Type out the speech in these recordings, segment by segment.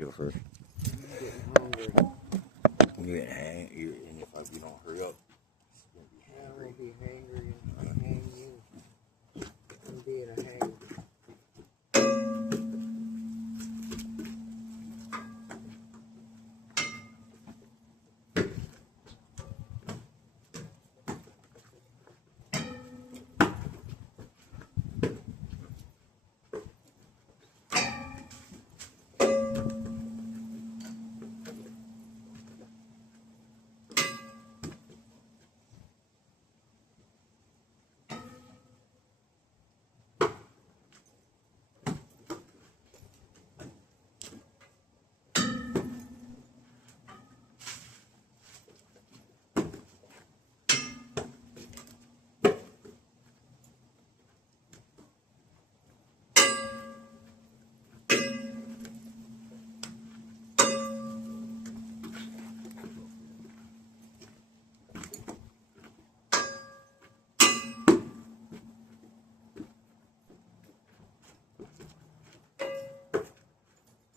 Go first. I'm getting hungry. You're getting hang. And if you don't hurry up, you're I gonna be will be hangry and hang you. I'm being a hang.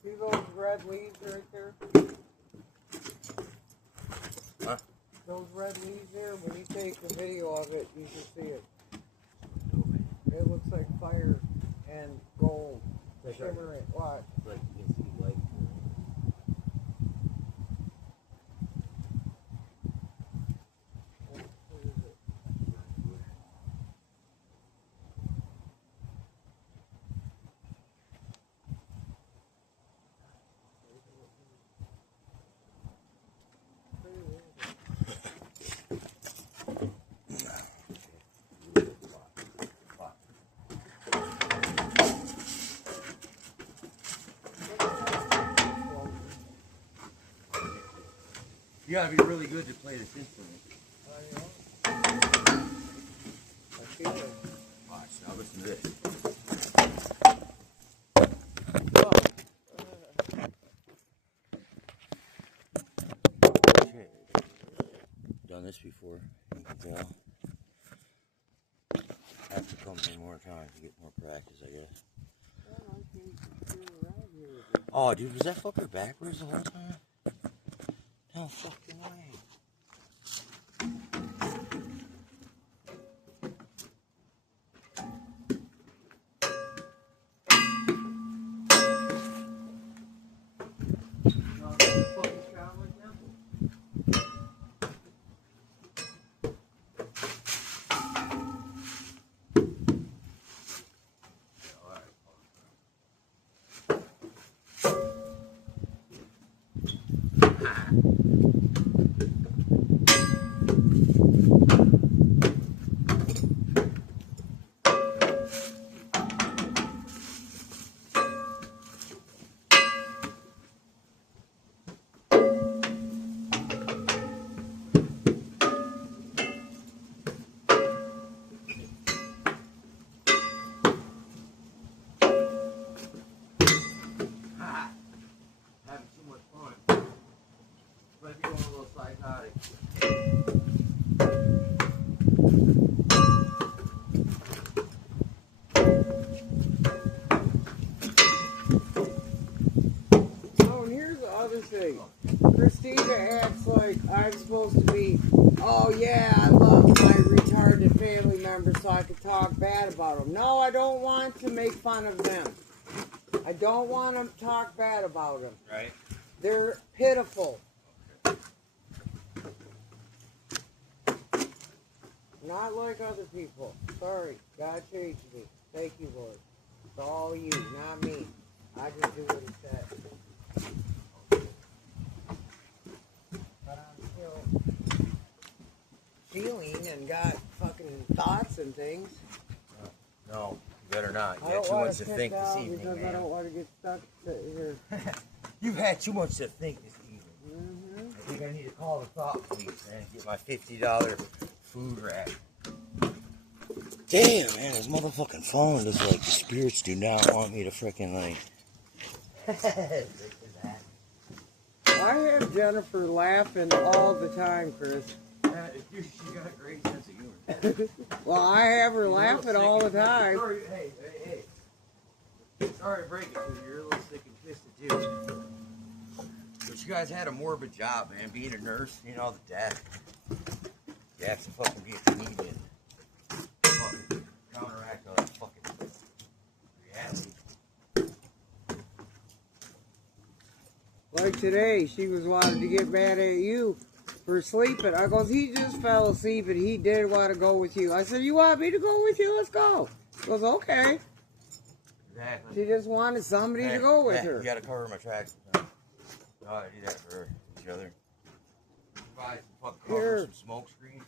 See those red leaves right there? Huh? Those red leaves there, when you take the video of it, you can see it. It looks like fire and gold. That's Shimmering. Watch. like you can see light. What is it? You gotta be really good to play this instrument. I know. I feel it. Watch, now listen to this. Okay. Done this before, you can tell. Have to come here more times to get more practice, I guess. Oh, dude, was that fucker backwards the whole time? No fucking way. Having too much fun. Might be going a little psychotic. Oh, and here's the other thing. Christina acts like I'm supposed to be, oh yeah, I love my retarded family members so I could talk bad about them. No, I don't want to make fun of them. I don't want to talk bad about them. Right? They're pitiful. Not like other people. Sorry. God changed me. Thank you, Lord. It's all you, not me. I just do what he said. But I'm still feeling and got fucking thoughts and things. No, you better not. You I had don't too want much to to sit think this down evening, because I man. don't want to get stuck here. You've had too much to think this evening. Mm-hmm. I think I need to call the thought police and get my $50 food rack. Damn, man, this motherfucking phone is like the spirits do not want me to frickin' like. I have Jennifer laughing all the time, Chris. She got a great sense of humor. Well, I have her laughing all the time. Sorry, hey. Sorry to break it to you. You're a little sick and twisted too. you guys had a morbid job, man. Being a nurse, you know, the death. You have to fucking be a comedian. Fucking counteract all that fucking reality. Like today, she was wanting to get mad at you for sleeping. I goes, he just fell asleep and he did want to go with you. I said, you want me to go with you? Let's go. She goes, okay. Exactly. She just wanted somebody to go with her. You gotta cover my tracks. No, I do that for each other. Buy some fucking cover, some smoke screen.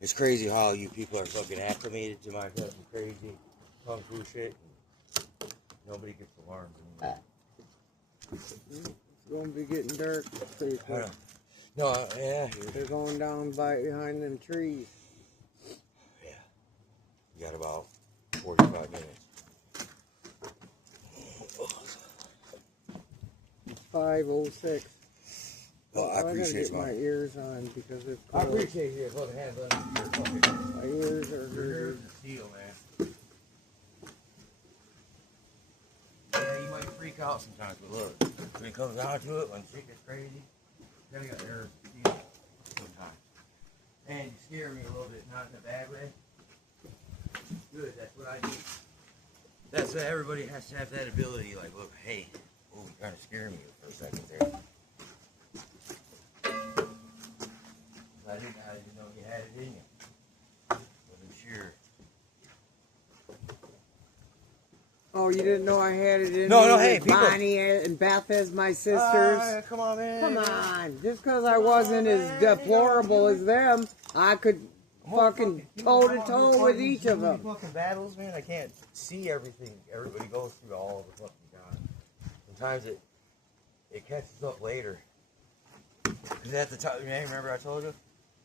It's crazy how you people are fucking acclimated to my fucking crazy kung fu shit. Nobody gets alarmed anymore. It's going to be getting dark pretty quick. No, yeah. They're going down behind them trees. Yeah. You got about 45 minutes. It's 5:06. Well, I appreciate gotta get my ears on because it's I cold. appreciate you putting hands on your fucking. My ears are Your ears hurting. are steel, man. Yeah, you might freak out sometimes, but look, when it comes down to it, when shit gets crazy, you gotta got nerves to steel sometimes. And you scare me a little bit, not in a bad way. Good, that's what I need. That's what everybody has to have that ability. Like, look, hey, oh, you're trying to scare me for a second there. I didn't know you had it in you. Wasn't sure. Oh, you didn't know I had it in No, me no, with hey, people. Bonnie and Beth as my sisters. Come on, man. Come on. Just because I wasn't as deplorable as them, I could fucking toe-to-toe with each of them. Fucking battles, man. I can't see everything everybody goes through all the fucking time. Sometimes it catches up later. Cause at the time, man, remember I told you?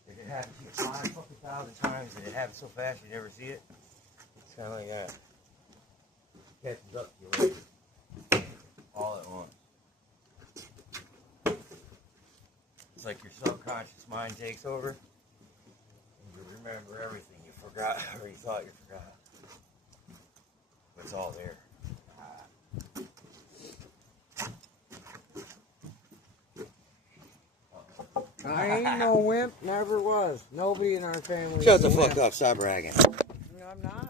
If it happens to you 5,000 times and it happens so fast you never see it, it's kind of like that. It catches up to you later. All at once. It's like your subconscious mind takes over. And you remember everything you forgot or you thought you forgot. But it's all there. I ain't no wimp, never was. Nobody in our family Shut is the a fuck wimp. up, stop bragging. I'm not.